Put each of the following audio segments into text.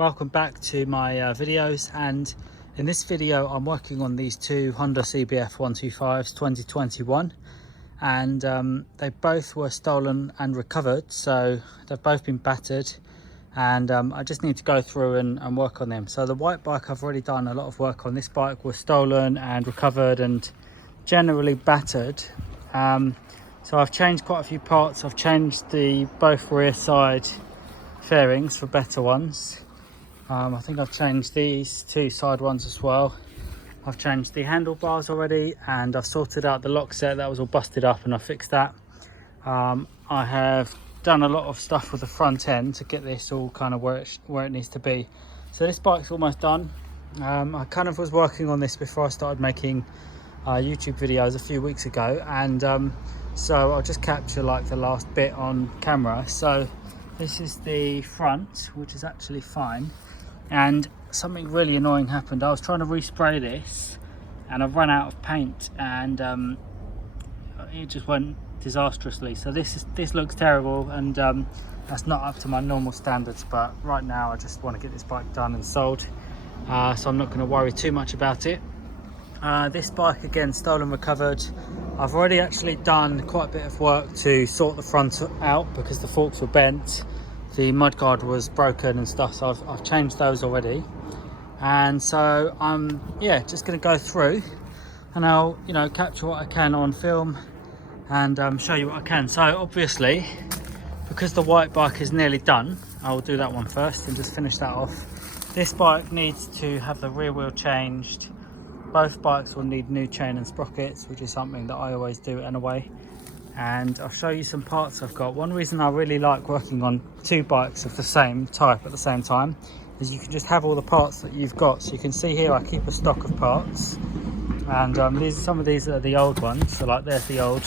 welcome back to my videos, and in this video I'm working on these two Honda CBF125s 2021, and they both were stolen and recovered, so they've both been battered, and I just need to go through and work on them. So the white bike, I've already done a lot of work on. This bike was stolen and recovered and generally battered. So I've changed quite a few parts. I've changed both rear side fairings for better ones. I think I've changed these two side ones as well. I've changed the handlebars already, and I've sorted out the lock set that was all busted up, and I fixed that. I have done a lot of stuff with the front end to get this all kind of where it needs to be. So this bike's almost done. I kind of was working on this before I started making YouTube videos a few weeks ago, and so I'll just capture like the last bit on camera. So this is the front, which is actually fine, and something really annoying happened. I was trying to respray this and I've run out of paint, and it just went disastrously. So this looks terrible, and that's not up to my normal standards, but right now I just want to get this bike done and sold, so I'm not going to worry too much about it. This bike, again, stolen, recovered. I've already actually done quite a bit of work to sort the front out because the forks were bent, the mudguard was broken and stuff, so I've changed those already. And so I'm just going to go through and I'll capture what I can on film and show you what I can. So obviously, because the white bike is nearly done, I will do that one first and just finish that off. This bike needs to have the rear wheel changed. Both bikes will need new chain and sprockets, which is something that I always do anyway. And I'll show you some parts I've got. One reason I really like working on two bikes of the same type at the same time is you can just have all the parts that you've got. So you can see here I keep a stock of parts, and some of these are the old ones. So like there's the old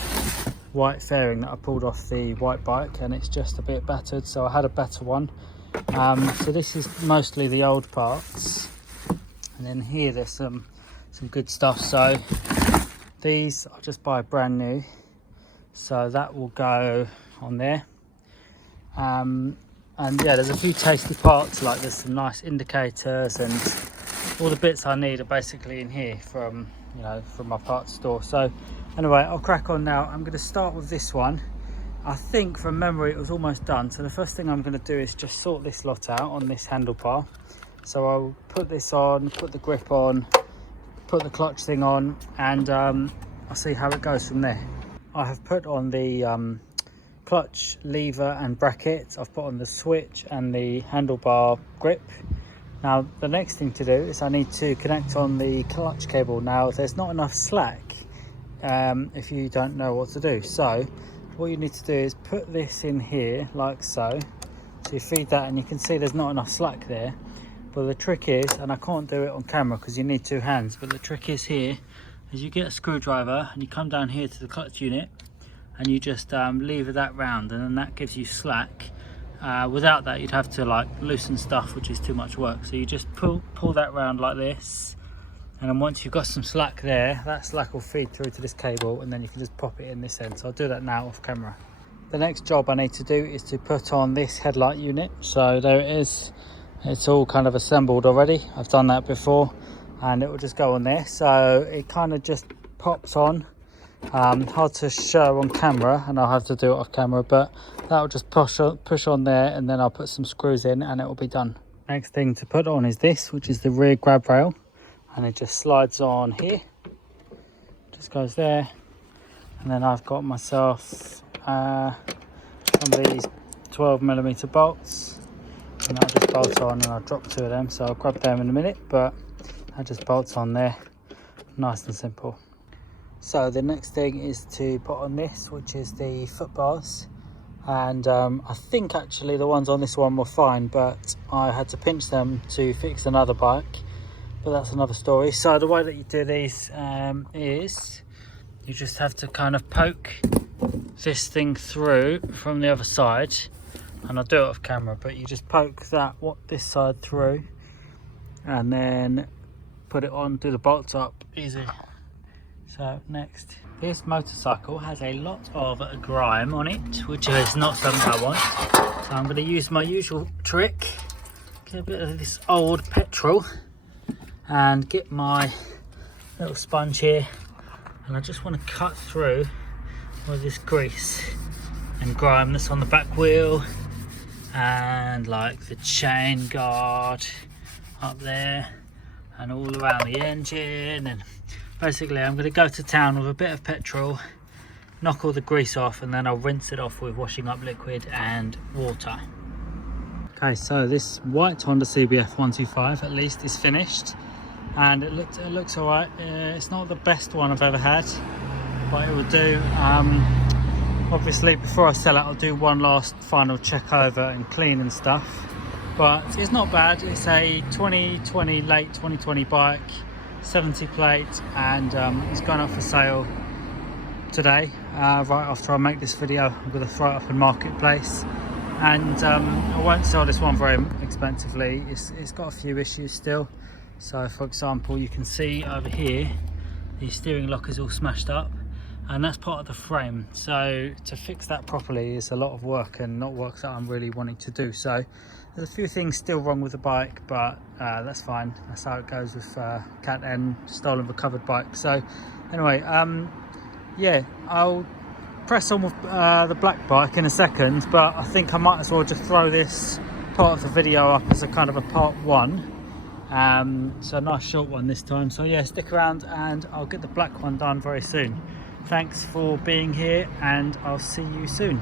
white fairing that I pulled off the white bike, and it's just a bit battered, so I had a better one. So this is mostly the old parts, and then here there's some good stuff. So these I'll just buy brand new, so that will go on there. And yeah, there's a few tasty parts, like there's some nice indicators, and all the bits I need are basically in here from my parts store. So anyway, I'll crack on now. I'm going to start with this one. I think from memory it was almost done, so the first thing I'm going to do is just sort this lot out on this handlebar. So I'll put this on, put the grip on, put the clutch thing on, and I'll see how it goes from there. I have put on the clutch lever and brackets. I've put on the switch and the handlebar grip. Now the next thing to do is I need to connect on the clutch cable. Now there's not enough slack if you don't know what to do. So what you need to do is put this in here like so. So you feed that, and you can see there's not enough slack there. But the trick is, and I can't do it on camera because you need two hands, but the trick is here, is you get a screwdriver and you come down here to the clutch unit and you just lever that round, and then that gives you slack. Without that you'd have to like loosen stuff, which is too much work. So you just pull that round like this, and then once you've got some slack there, that slack will feed through to this cable, and then you can just pop it in this end. So I'll do that now off camera. The next job I need to do is to put on this headlight unit. So there it is. It's all kind of assembled already. I've done that before, and it will just go on there. So it kind of just pops on. Hard to show on camera, and I'll have to do it off camera, but that'll just push on there, and then I'll put some screws in and it will be done. Next thing to put on is this, which is the rear grab rail, and it just slides on here, just goes there. And then I've got myself some of these 12mm bolts, and I'll just bolt on, and I'll drop two of them, so I'll grab them in a minute, but that just bolts on there, nice and simple. So the next thing is to put on this, which is the foot bars, and I think actually the ones on this one were fine, but I had to pinch them to fix another bike, but that's another story. So the way that you do these is you just have to kind of poke this thing through from the other side, and I'll do it off camera, but you just poke this side through and then put it on, do the bolts up, easy. So next, this motorcycle has a lot of grime on it, which is not something I want. So I'm going to use my usual trick, get a bit of this old petrol and get my little sponge here, and I just want to cut through all this grease and grime that's on the back wheel and like the chain guard up there and all around the engine. And basically I'm going to go to town with a bit of petrol, knock all the grease off, and then I'll rinse it off with washing up liquid and water. Okay, so this white Honda CBF125 at least is finished, and it looks all right. It's not the best one I've ever had, but it will do. Obviously before I sell it I'll do one last final check over and clean and stuff, but it's not bad. It's a 2020 late 2020 bike, 70 plate, and it's gone up for sale today, right after I make this video. I'm going to throw it up in Marketplace, and I won't sell this one very expensively. It's got a few issues still. So for example, you can see over here the steering lock is all smashed up, and that's part of the frame. So to fix that properly is a lot of work, and not work that I'm really wanting to do. So there's a few things still wrong with the bike, but that's fine. That's how it goes with Cat N, stolen recovered bike. So anyway, yeah, I'll press on with the black bike in a second, but I think I might as well just throw this part of the video up as a kind of a part one. So a nice short one this time. So yeah, stick around and I'll get the black one done very soon. Thanks for being here, and I'll see you soon.